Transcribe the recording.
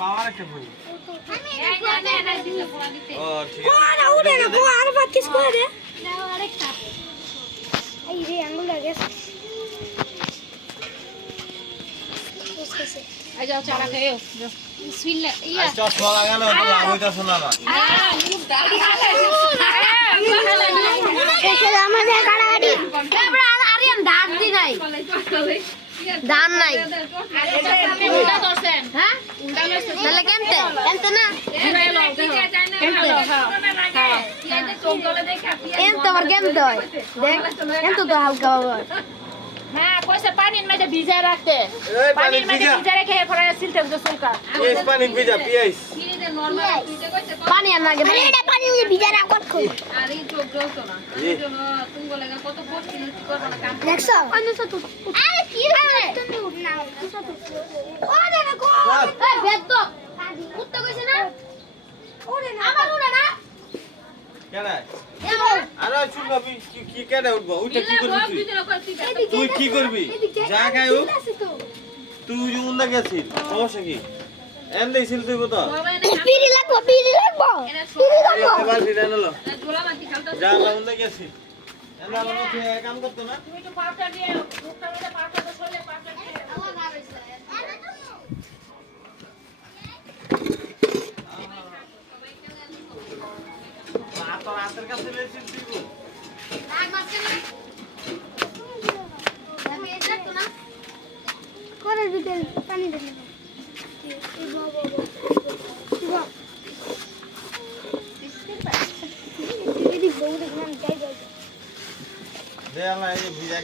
পাওয়ার একটা বই ও ঠিক কোনা উড়ে না কো আর বাদ কিস করে দে দাও আরেকটা এই রে আঙ্গুল লাগে আই যাও চারা খাও বিসমিল্লাহ ইয়া চশমা লাগানো তো লাভ হইতাছে না এসে আমাদের কাড়াকাড়ি এবারে আরিয়ান দাঁত দি নাই দান নাই উল্টা করছেন হ্যাঁ তাহলে কেমতে কেমতে না এমতে আবার কেমতে হয় দেখ এমতে তো হালকা হবে হ্যাঁ কইছে পানির মধ্যে ভিজা রাখতে এই পানির মধ্যে ভিজা রেখে পরে সিলতে চুলকা পিএস পানি ভিজা পিএস পানি আর লাগে এটা পানি দিয়ে ভিজা রাখ কত কই দেখছো অন্য তো আরে কি রে তুমি উঠ না ও দেখো কো এই বেদ তো উঠতে কইছে না ওরে না আমার ওরে না কেন আরে চুলবি কি কেন উঠবো ওইটা কি করবি তুই কি করবি যা খাইও তুই যে উন্না গেছিস সমস্যা কি এমনি ছিল তুই কত পিড়ি লাগবো পিড়ি লাগবো এবার ফিরে এলো যা আমরা উন্না গেছি এমন আমার মধ্যে কাম করতো না তুমি একটু পাউডার দিয়ে মুখটা মধ্যে পাউডার ছড়লে পাউডার দিয়ে তোর হাতের কাছে লেছিস তুই করে দিতে পানি দিতে দে আল্লাহ এই ভিজা